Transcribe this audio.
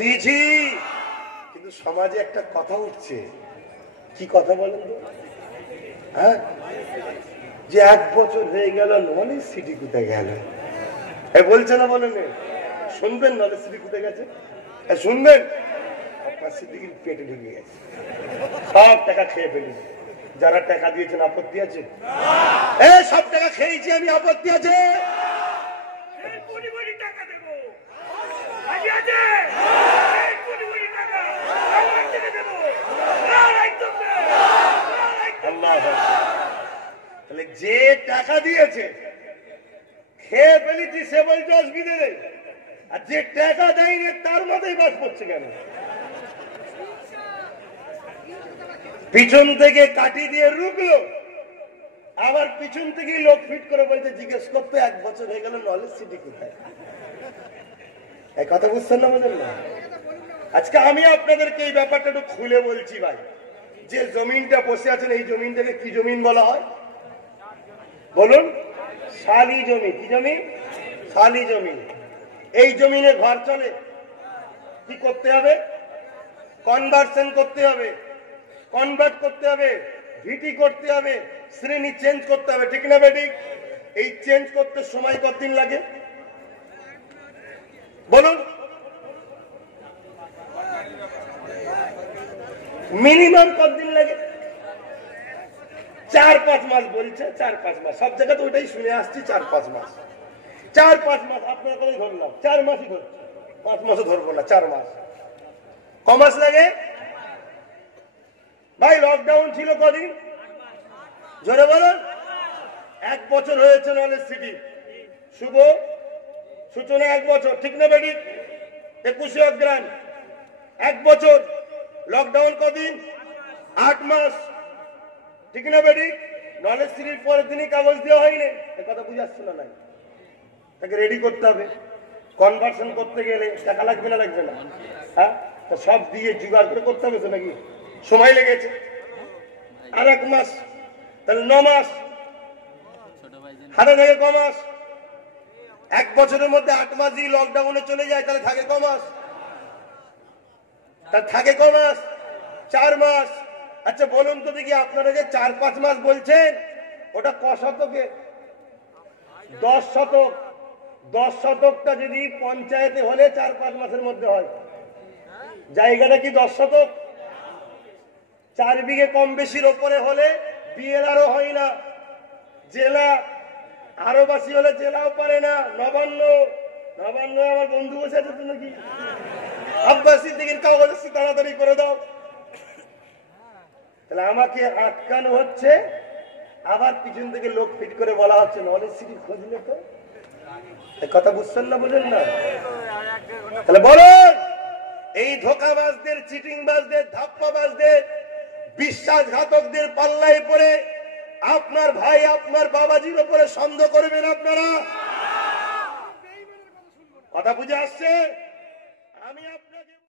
দিয়েছি, কিন্তু সমাজে একটা কথা উঠছে। কি কথা বলেন তো? হ্যাঁ, যে 1 বছর হয়ে গেল নলেজ সিটি কোথায় গেল? বলছে না, বলেন শুনবেন নলেজ সিটি কোথায় গেছে? শুনবেন, আপনার সিদ্দিকির পেটে ঢুকে গেছে, সব টাকা খেয়ে ফেলি। যারা টাকা দিয়েছেন আপত্তি আছে? সব টাকা খেয়েছি আমি, আপত্তি আছে? তাহলে যে টাকা দিয়েছে খেয়ে ফেলেছি সে বলছে অসুবিধে নেই, আর যে টাকা দেয়নি তার মাথায় বাস পড়ছে কেন? পিছন থেকে কাটি দিয়ে রুকলো, আবার পিছন থেকে লোক ফিট করে বলছে জিজ্ঞেস করতে 1 বছর হয়ে গেল নলেজ সিটি কোথায়? এই কথা বুঝছেন না, বুঝলেন না? আজকে আমি আপনাদেরকে এই ব্যাপারটা একটু খুলে বলছি ভাই। যে জমিনটা বসে আছেন এই জমিনটাকে কি জমিন বলা হয় বলুন? শালি জমি। কি জমি? শালি জমি। এই জমিনে ঘর চলে, কি করতে হবে? কনভার্সন করতে হবে, কনভার্ট করতে হবে, ভিটি করতে হবে, শ্রেণী চেঞ্জ করতে হবে, ঠিক না বেঠিক? এই চেঞ্জ করতে সময় কতদিন লাগে বলুন? মিনিমাম কতদিন লাগে? 4-5 মাস বলছে, 4-5 মাস। সব জায়গাতে ওইটাই শুনে আসছি, 4-5 মাস। 4-5 মাস আপনার কথা ধরলাম, 4 মাসই ধরছে, 5 মাসও ধরবো না, 4 মাস। ক মাস লাগে ভাই? লকডাউন ছিল কদিন? জোরে বলেন। 1 বছর হয়েছে নলেজ সিটি শুভ সূচনা, 1 বছর, ঠিক না বেটি? 21শে অগ্রহায়ণ 1 বছর। লকডাউন কদিন? 8 মাস, ঠিক না বেটি? নলেজ সিটির পরের দিনই কাগজ দেওয়া হয়নি, এ কথা বুঝে আসছে না? নাই, তাকে রেডি করতে হবে। কনভার্সন করতে গেলে টাকা লাগবে না, লাগবে না? হ্যাঁ, সব দিয়ে জোগাড় করে করতে হবে তো, নাকি? সময় লেগেছে আর 1 মাস, তাহলে 9 মাস। হাতে থাকে ক মাস? 1 বছরের মধ্যে 8 মাস যদি লকডাউনে চলে যায় তাহলে থাকে ক মাস? তার থাকে ক মাস? 4 মাস। আচ্ছা বলুন তো দেখি, আপনারা যে 4-5 মাস বলছেন ওটা ক শতকে? 10 শতক। 10 শতকটা যদি পঞ্চায়েতে হলে 4-5 মাসের মধ্যে হয়, জায়গাটা কি 10 শতক? 4 বিঘে কম বেশির ওপরে হলে বিএলআরও হয় না, জেলা আরো বাসী হলে জেলাও পারে না। নবান্ন আমার বন্ধু বসে আছে তো, নাকি? আব্বাস সিদ্দিকীর কাগজ তাড়াতাড়ি করে দাও। তাহলে আমাকে আটকানো হচ্ছে, আবার পিছন থেকে লোক ফিট করে বলা হচ্ছে নলেজ সিটির খোঁজ নিয়ে। তো কথা বুঝছেন না, বুঝেন না? তাহলে বলুন, এই ধোকাবাজদের, চিটিংবাজদের, ধাপ্পাবাজদের, বিশ্বাসঘাতকদের পাল্লায় পড়ে আপনার ভাই, আপনার বাবাজির উপরে সন্দেহ করবেন আপনারা? কথা বুঝে আসছে? আমি